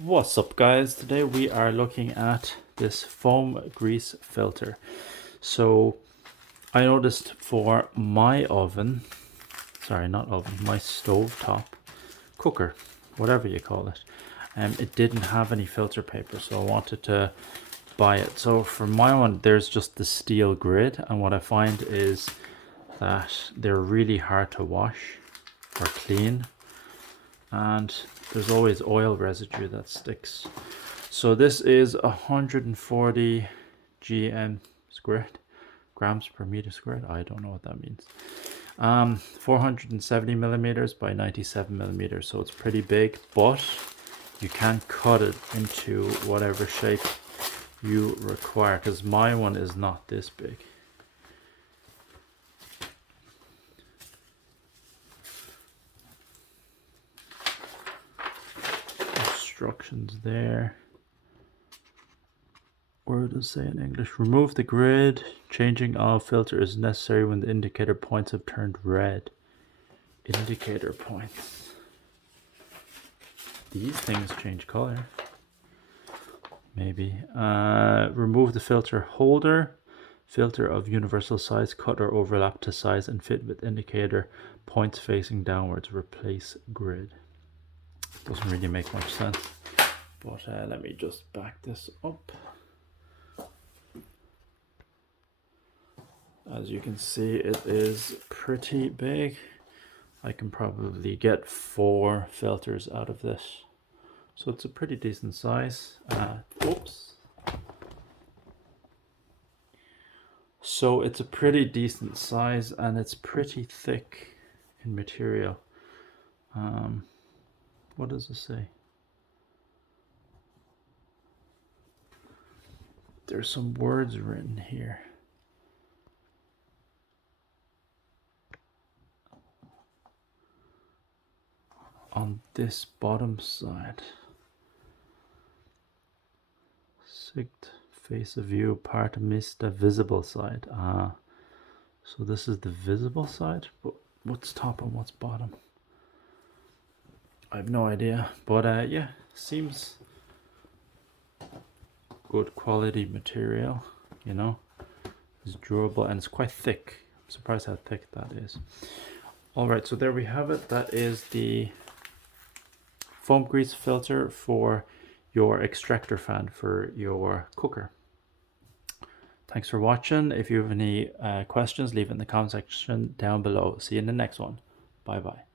What's up, guys? Today we are looking at this foam grease filter. So I noticed for my oven, sorry, not oven, my stovetop cooker, whatever you call it, it didn't have any filter paper, so I wanted to buy it. So for my one, there's just the steel grid, and what I find is that they're really hard to wash or clean, and there's always oil residue that sticks. So this is 140 gm squared, grams per meter squared. I don't know what that means. 470 millimeters by 97 millimeters, so it's pretty big, but you can cut it into whatever shape you require, because my one is not this big. Instructions there. Where does it say in English? Remove the grid. Changing of filter is necessary when the indicator points have turned red. Indicator points. These things change color. Maybe. Remove the filter holder. Filter of universal size. Cut or overlap to size and fit with indicator. Points facing downwards. Replace grid. Doesn't really make much sense. But let me just back this up. As you can see, it is pretty big. I can probably get 4 filters out of this. So it's a pretty decent size. Oops. So it's a pretty decent size, and it's pretty thick in material. What does it say? There's some words written here. On this bottom side. Sicht, face of view, part mista, visible side. So this is the visible side, but what's top and what's bottom? I have no idea, but yeah, seems good quality material, you know. It's durable and it's quite thick. I'm surprised how thick that is. All right, so there we have it. That is the foam grease filter for your extractor fan for your cooker. Thanks for watching. If you have any questions, leave it in the comment section down below. See you in the next one. Bye bye.